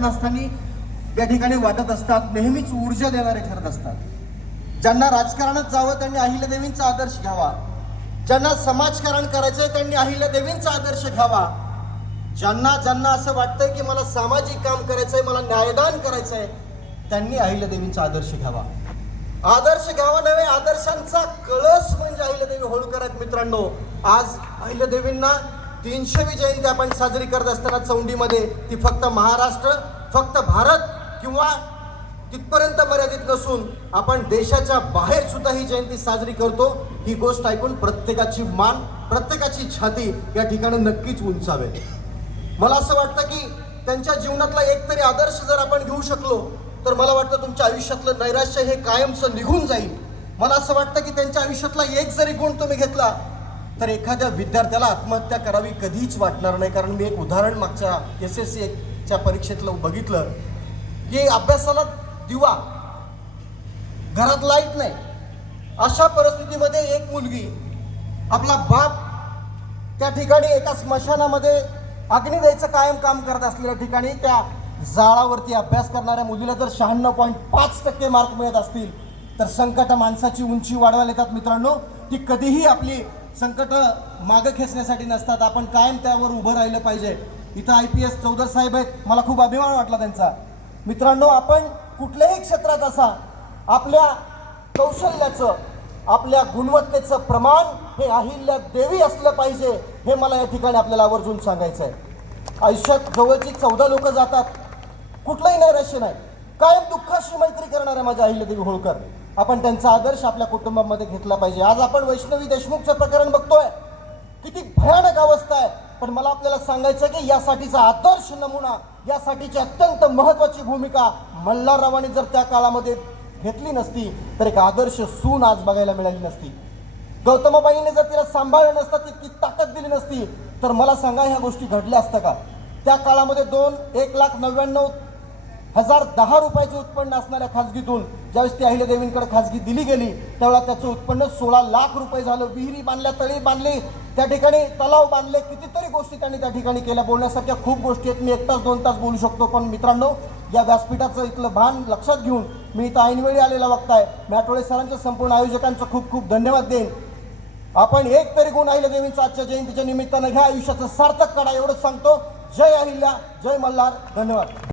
नसताना या ठिकाणी वाटत असतात नेहमीच ऊर्जा देणारे ठरत असतात. ज्यांना राजकारणात जावं त्यांनी अहिल्यादेवींचा आदर्श घ्यावा. ज्यांना समाजकारण करायचंय त्यांनी अहिल्यादेवींचा आदर्श घ्यावा. ज्यांना ज्यांना असं वाटतंय की मला सामाजिक काम करायचंय मला न्यायदान करायचंय त्यांनी अहिल्यादेवींचा आदर्श घ्यावा. आदर्श घ्यावा नव्हे आदर्शांचा कळस म्हणजे अहिल्यादेवी होळकर आहेत मित्रांनो. आज अहिल्यादेवींना तीनशेवी जयंती आपण साजरी करत असताना चौंडीमध्ये ती फक्त महाराष्ट्र फक्त भारत किंवा तिथपर्यंत मर्यादित नसून आपण देशाच्या बाहेर सुद्धा ही जयंती साजरी करतो. ही गोष्ट ऐकून प्रत्येकाची मान प्रत्येकाची छाती या ठिकाणी नक्कीच उंचावे. मला असं वाटतं की त्यांच्या जीवनातला एक तरी आदर्श जर आपण घेऊ शकलो तर मला वाटतं तुमच्या आयुष्यातलं नैराश्य हे कायमचं निघून जाईल. मला असं वाटतं की त्यांच्या आयुष्यातला एक जरी गुण तुम्ही घेतला तर एखाद्या विद्यार्थ्याला आत्महत्या करावी कधीच वाटणार नाही. कारण मी एक उदाहरण मागच्या एस एस सीच्या परीक्षेतलं बघितलं. की अभ्यासाला दिवा. घरात लाइट नाही. अशा परिस्थितीमध्ये एक मुलगी आपला बाप त्या ठिकाणी एका स्मशानामध्ये अग्निदयचं द्यायचं कायम काम करत असलेल्या ठिकाणी त्या जाळावरती अभ्यास करणाऱ्या मुलीला जर शहाण्णव पॉईंट पाच टक्के मार्क मिळत असतील तर संकट माणसाची उंची वाढवायला येतात मित्रांनो. ती कधीही आपली संकट मागं खेचण्यासाठी नसतात. आपण कायम त्यावर उभं राहिलं पाहिजे. इथं आय पी एस चौधर साहेब आहेत. मला खूप अभिमान वाटला त्यांचा. मित्रांनो आपण कुठल्याही क्षेत्रात असा आपल्या कौशल्याचं आपल्या गुणवत्तेचं प्रमाण हे अहिल्या देवी असलं पाहिजे हे मला या ठिकाणी आपल्याला आवर्जून सांगायचं आहे आयुष्यात जवळची चौदा लोक जातात. कुठलंही नैराश्य नाही. कायम दुःखाशी मैत्री करणाऱ्या माझ्या अहिल्यादेवी होळकर. आपण त्यांचा आदर्श आपल्या कुटुंबामध्ये घेतला पाहिजे. आज आपण वैष्णवी देशमुखचं प्रकरण बघतोय. किती भयानक अवस्था आहे. पण मला आपल्याला सांगायचं आहे की यासाठीचा आदर्श नमुना यासाठीची अत्यंत महत्वाची भूमिका मल्हाररावांनी जर त्या काळामध्ये घेतली नसती तर एक आदर्श सून आज बघायला मिळाली नसती. गौतमाबाईने जर तिला सांभाळलं नसतं तितकी ताकद दिली नसती तर मला सांगा ह्या गोष्टी घडल्या असत्या का? त्या काळामध्ये दोन एक लाख नव्याण्णव हजार दहा रुपयाचे उत्पन्न असणाऱ्या खाजगीतून ज्यावेळेस ती अहिल्यादेवींकडे खाजगी दिली गेली त्यावेळेला त्याचं उत्पन्न सोळा लाख रुपये झालं. विहिरी बांधल्या तळी बांधली त्या ठिकाणी तलाव बांधले कितीतरी गोष्टी त्यांनी त्या ठिकाणी केल्या. बोलण्यासारख्या खूप गोष्टी आहेत. मी एक तास दोन तास बोलू शकतो पण मित्रांनो या व्यासपीठाचं इथलं भान लक्षात घेऊन मी इथं ऐनवेळी आलेला वक्ताय. मी आठवडे सरांच्या संपूर्ण आयोजकांचं खूप खूप धन्यवाद देईन. आपण एक तरी गुण अहिल्या देवींचा आजच्या जयंतीच्या निमित्तानं ह्या आयुष्याचं सार्थक करा एवढंच सांगतो. जय अहिल्या जय मल्हार धन्यवाद.